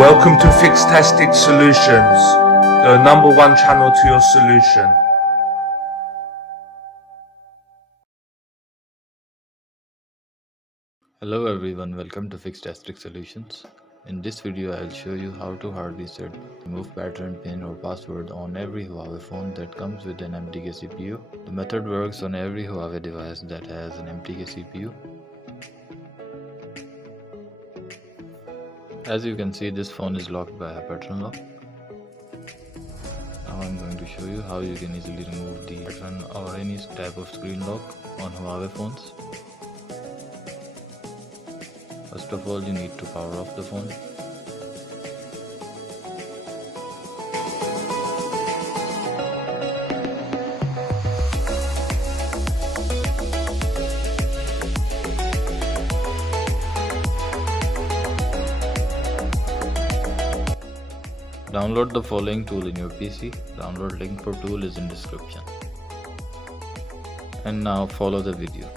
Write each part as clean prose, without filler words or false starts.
Welcome to FIXtastic Solutions, the number one channel to your solution. Hello everyone, welcome to FIXtastic Solutions. In this video, I'll show you how to hard reset, remove pattern, pin or password on every Huawei phone that comes with an MTK CPU. The method works on every Huawei device that has an MTK CPU. As you can see, this phone is locked by a pattern lock. Now I'm going to show you how you can easily remove the pattern or any type of screen lock on Huawei phones. First of all, you need to power off the phone. Download the following tool in your PC. Download link for tool is in description. And now follow the video.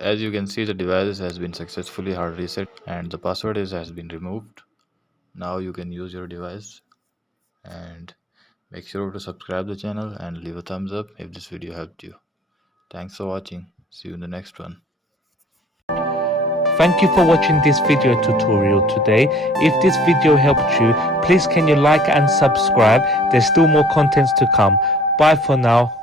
As you can see, the device has been successfully hard reset and the password has been removed. Now you can use your device, and make sure to subscribe the channel and leave a thumbs up if this video helped you. Thanks for watching. See you in the next one. Thank you for watching this video tutorial today. If this video helped you, please can you like and subscribe. There's still more contents to come. Bye for now.